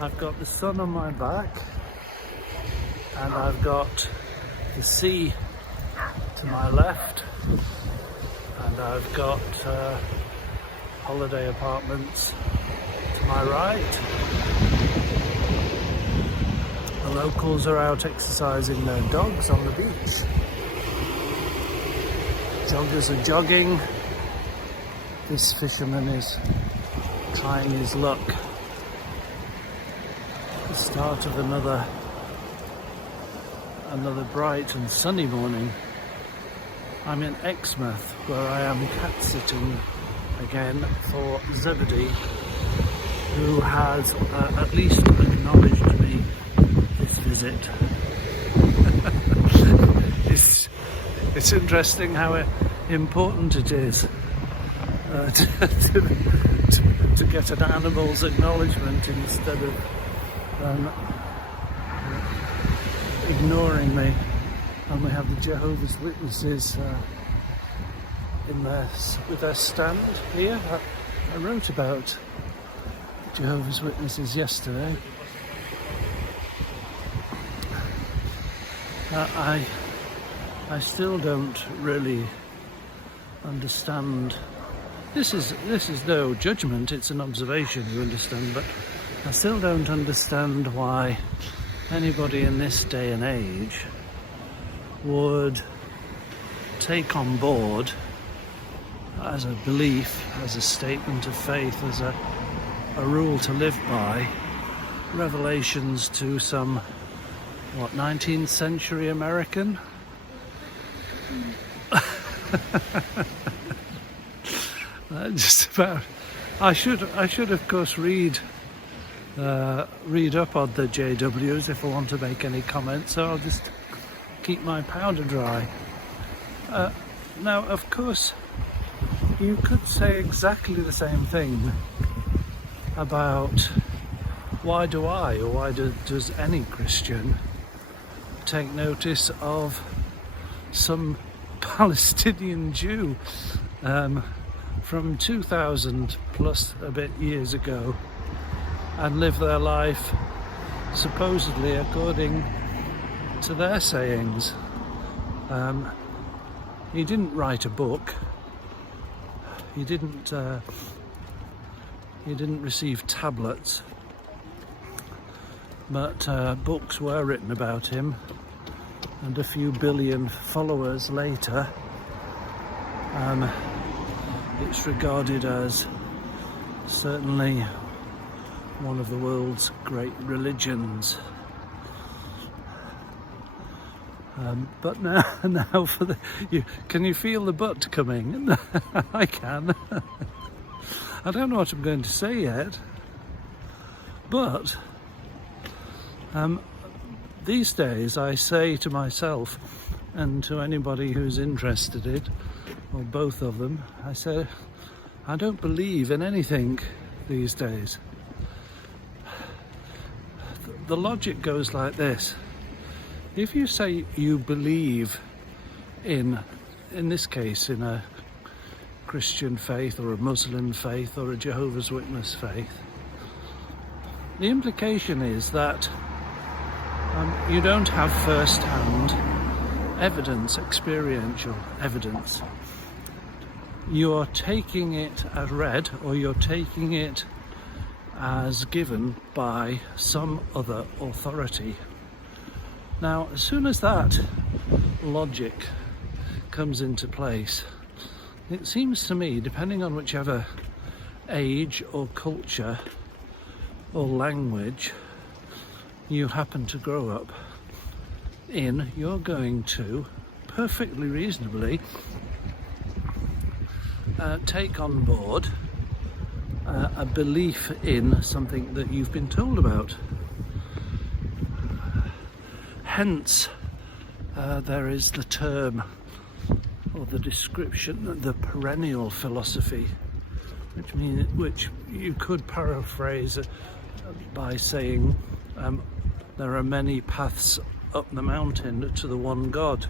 I've got the sun on my back, and I've got the sea to my left, and I've got holiday apartments to my right. The locals are out exercising their dogs on the beach. Joggers are jogging. This fisherman is trying his luck. The start of another bright and sunny morning. I'm in Exmouth, where I am cat sitting again for Zebedee, who has at least acknowledged me this visit. It's interesting how important it is to get an animal's acknowledgement instead of ignoring me. And we have the Jehovah's Witnesses with their stand here. I wrote about Jehovah's Witnesses yesterday. I still don't really understand. This is no judgment, it's an observation, you understand, but I still don't understand why anybody in this day and age would take on board as a belief, as a statement of faith, as a rule to live by, revelations to some 19th century American? Just about. I should of course read up on the JWs if I want to make any comments, so I'll just keep my powder dry. Now, of course, you could say exactly the same thing about why does any Christian take notice of some Palestinian Jew from 2000 plus a bit years ago and live their life supposedly according to their sayings. He didn't write a book. He didn't receive tablets, but books were written about him, and a few billion followers later, it's regarded as certainly one of the world's great religions. But now for can you feel the but coming? I can. I don't know what I'm going to say yet, but these days I say to myself and to anybody who's interested in it, or both of them, I say, I don't believe in anything these days. The logic goes like this. If you say you believe in this case, in a Christian faith or a Muslim faith or a Jehovah's Witness faith, the implication is that you don't have first-hand evidence, experiential evidence. You're taking it as read, or you're taking it as given by some other authority. Now, as soon as that logic comes into place, it seems to me, depending on whichever age or culture or language you happen to grow up in, you're going to perfectly reasonably take on board a belief in something that you've been told about. Hence, there is the term or the description, the perennial philosophy, which you could paraphrase by saying there are many paths up the mountain to the one God.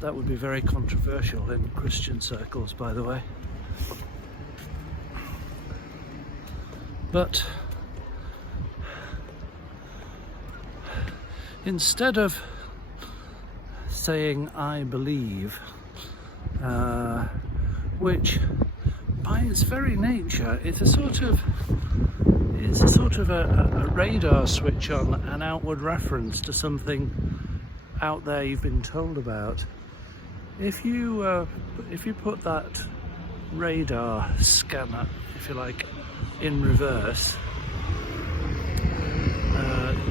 That would be very controversial in Christian circles, by the way. But instead of saying I believe, which by its very nature it's a sort of a radar switch on, an outward reference to something out there you've been told about. If you put that radar scanner, if you like, in reverse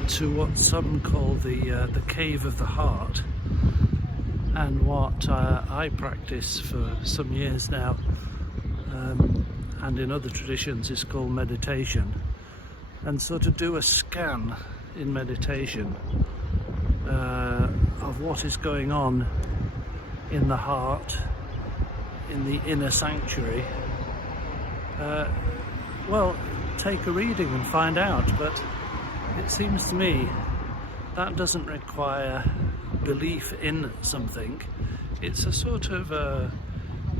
to what some call the cave of the heart, and what I practice for some years now, and in other traditions is called meditation, and so to do a scan in meditation of what is going on in the heart, in the inner sanctuary, well, take a reading and find out. But it seems to me that doesn't require belief in something. It's a sort of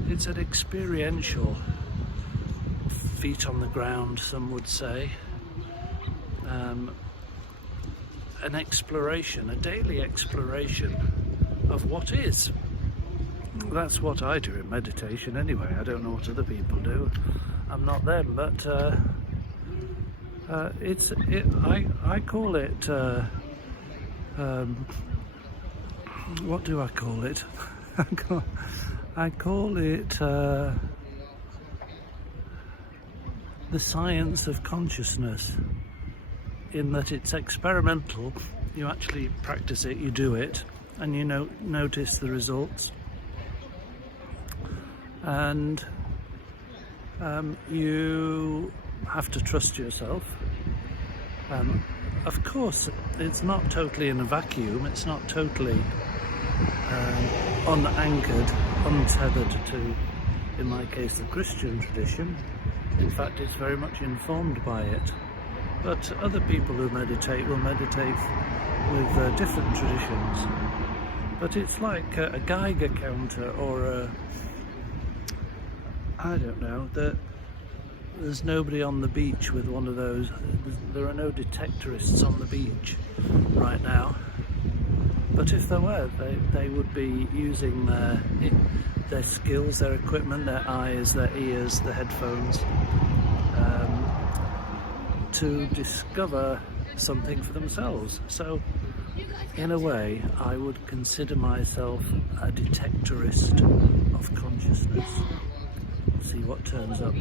it's an experiential, feet on the ground, some would say, an exploration, a daily exploration of what is. That's what I do in meditation anyway. I don't know what other people do. I'm not them, but I call it what do I call it? I call it the science of consciousness, in that it's experimental. You actually practice it, you do it, and you notice the results, and you have to trust yourself. Of course, it's not totally in a vacuum. It's not totally unanchored, untethered to, in my case, the Christian tradition. In fact, it's very much informed by it. But other people who meditate will meditate with different traditions. But it's like a Geiger counter, or I don't know, there's nobody on the beach with one of those. There are no detectorists on the beach right now. But if there were, they would be using their skills, their equipment, their eyes, their ears, their headphones, to discover something for themselves. So, in a way, I would consider myself a detectorist of consciousness. See what turns up.